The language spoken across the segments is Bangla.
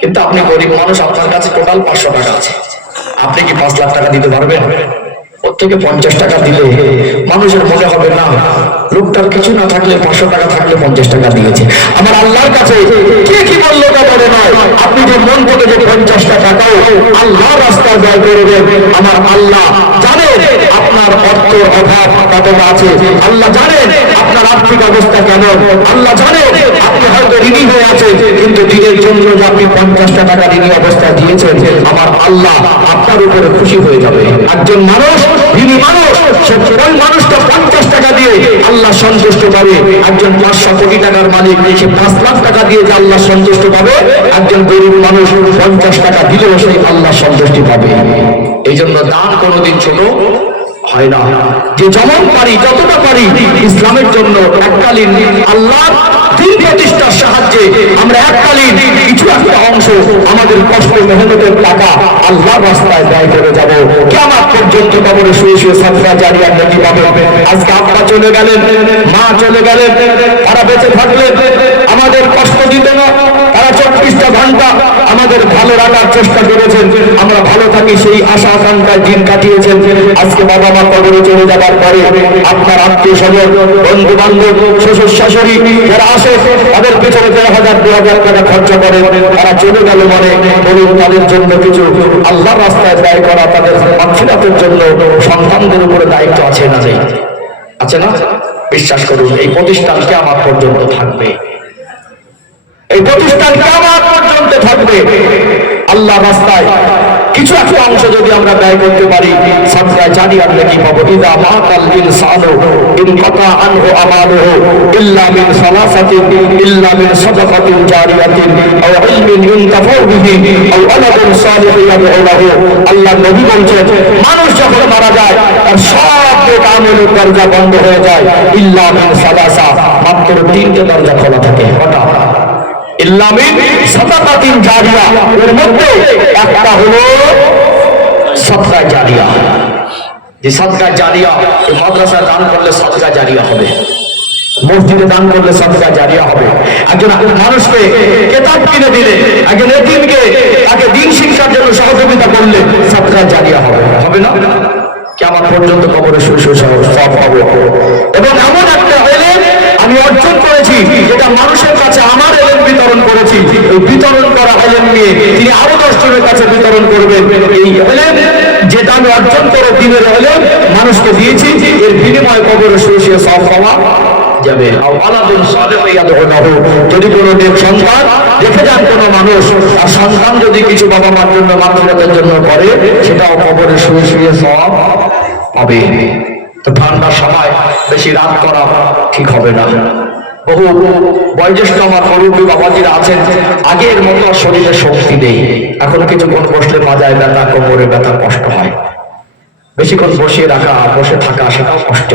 কিন্তু আপনি গরিব মানুষ, আপনার কাছে টোটাল 500 টাকা আছে, আপনি কি 5 লাখ টাকা দিতে পারবেন? ওর থেকে 50 টাকা দিলে মানুষের মনে হবে না লোকটার কিছু না থাকলে 500 টাকা থাকলে 50 টাকা দিয়েছে। আমার আল্লাহর কাছে কে কি বললো তা বলে নয়, আপনি যে মন থেকে যে 50টা টাকাও আল্লাহর রাস্তায় ব্যয় করবেন, আমার আল্লাহ জানেন আপনার অর্থের অভাব কতটা আছে, আল্লাহ জানেন আপনার আর্থিক অবস্থা কেমন, আল্লাহ জানেন আপনি হয়তো ঋণী হয়ে আছেন, কিন্তু দিনের জন্য যে আপনি 50টা টাকা ঋণী অবস্থায় দিয়েছেন, আমার আল্লাহ আপনার উপরে খুশি হয়ে যাবে। একজন মানুষ ঋণী মানুষ, সে ওই মানুষটা 50 টাকা দিয়ে আল্লাহ সন্তুষ্ট পাবে। একজন 500 কোটি টাকার মালিক, সে 5 লাখ টাকা দিয়ে যে আল্লাহ সন্তুষ্ট পাবে, একজন গরিব মানুষ 50 টাকা দিলেও সেই আল্লাহ সন্তুষ্টি পাবে। এই জন্য দান কোনোদিন ছোট হয় না। যে যেমন পারি যতটা পারি ইসলামের জন্য এককালীন আল্লাহ দিন প্রতিষ্ঠার সাহায্যে আমরা এককালীন কিছু একটা অংশ আমাদের কষ্ট মেহনতের টাকা আল্লাহর রাস্তায় ব্যয় করে যাব। কিয়ামত পর্যন্ত কবরে শুয়ে শুয়ে সাদকা জারিয়া নেকি পাবে। আজকে আব্বা চলে গেলেন, মা চলে গেলেন, তারা বেঁচে থাকলেন আমাদের কষ্ট দিতে না, তারা 24টা ঘন্টা আমাদের ভালো রাখার চেষ্টা করেছেন, আমরা ভালো থাকি সেই আশা আকাঙ্ক্ষায় দিন কাটিয়েছেন। আজকে বাবা মা কবরে চলে যাবার পরে আপনার আত্মীয় স্বজন, বন্ধু বান্ধব, শ্বশুর শাশুড়ি যারা আসে তাদের পেছনে 1000 2000 টাকা খরচা করে তারা চলে গেল, মানে বলুন তাদের জন্য কিছু আল্লাহর রাস্তায় ব্যয় করা, তাদের মাগফিরাতের জন্য সন্তানদের উপরে দায়িত্ব আছে না নেই? আছে না? বিশ্বাস করুন এই প্রতিষ্ঠান কিয়ামত পর্যন্ত থাকবে, এই প্রতিষ্ঠান কিয়ামত পর্যন্ত থাকবে। আল্লাহ রাস্তায় কিছু একটা অংশ যদি আমরা ব্যয় করতে পারি সাদকা জারিয়ার নেকি পাবো। ইযা মাতাল ইনসানু ইনকাতা আনহু আমালুহু ইল্লা মিন সালাসাতিন ইল্লা মিন সাদাকাতিন জারিয়াতিন আও ইলমিন ইনতাফাউ বিহি আও ওয়ালাদিন সালিহিন ইয়াদউ লাহু। আল্লাহ নবী বলেন মানুষ যখন মারা যায় তার সব নেক আমলের দরজা বন্ধ হয়ে যায়, ইল্লা মিন সালাসা, মাত্র 3টে দরজা খোলা থাকে। কটা? ইল্লা মিন সাদাকাতিন জারিয়া, এর মধ্যে একটা হলো সাদকা জারিয়া। যে সাদকা জারিয়া, এই মাদ্রাসায় দান করলে সাদকা জারিয়া হবে, মসজিদে দান করলে সাদকা জারিয়া হবে, একজন মানুষকে কিতাব কিনে দিলে, একজন এতিমকে তাকে দ্বীন শিক্ষার জন্য সহযোগিতা করলে সাদকা জারিয়া হবে, হবে না? কিয়ামত পর্যন্ত কবরে শুয়ে শুয়ে সব পাবো। এবং এমন একটা ইলম আমি অর্জন করেছি যেটা মানুষের কাছে আমার ইলম বিতরণ করেছি, এই বিতরণ করা ইলম নিয়ে তিনি আরো 10 জনের কাছে বিতরণ করবেন। এই ইলম যেটা আমি অর্জন করে দিনের ইলম মানুষকে দিয়েছি, এর বিনিময়ে কবরে শুয়ে শুয়ে সব পাওয়া যাবে। যদি কোনো নেক সন্তান রেখে যান কোনো মানুষ, আর সন্তান যদি কিছু বাবা মার জন্য মাগফিরাতের জন্য করে, সেটাও কবরে শুয়ে শুয়ে সব পাবে। তো ঠান্ডার সময় বেশি রাত করা ঠিক হবে না। বহু বয়োজ্যেষ্ঠ আমার মুরব্বী বাবাজিরা আছেন, আগের মতো শরীরে শক্তি নেই, এখন কিছুক্ষণ বসলে মাজায় ব্যথা, কোমরে ব্যথা, কষ্ট হয়। বেশিক্ষণ বসে থাকা সেটাও কষ্ট।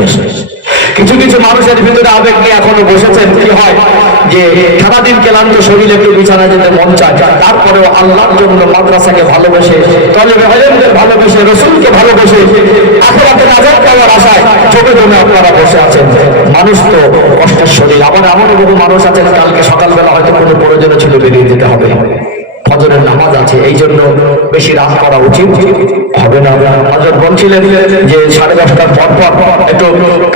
কিছু কিছু মানুষের ভিতরে আবেগ নিয়ে এখনো বসেছেন, কি হয় যে সারাদিন ক্লান্ত শরীরে একটু বিছানা যেতে মন চায়, তারপরেও আল্লাহর জন্য মাদ্রাসাকে ভালোবেসে, তলেবে ইলমকে ভালোবেসে, রাসূলকে ভালোবেসে, আখিরাতে নাজাত পাওয়ার আশায় চোখে জমে আপনারা বসে আছেন। মানুষ তো কষ্টের শরীর। আবার এমনও বহু মানুষ আছেন কালকে সকালবেলা হয়তো কোনো প্রয়োজনে ছিল বেরিয়ে যেতে হবে, ফজরের নামাজ আছে, এই জন্য বেশি রাত করা উচিত হবে না। হযরত বলছিলেন যে 10:30টার পর একটু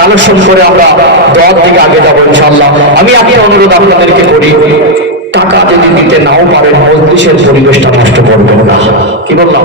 কালেকশন করে আমরা দোয়ার দিকে আগে যাবো ইনশাআল্লাহ। আমি আগে অনুরোধ আপনাদেরকে করি, টাকা যদি দিতে নাও পারেন মজলিসের পরিবেশটা নষ্ট করবেন না। কি বললাম?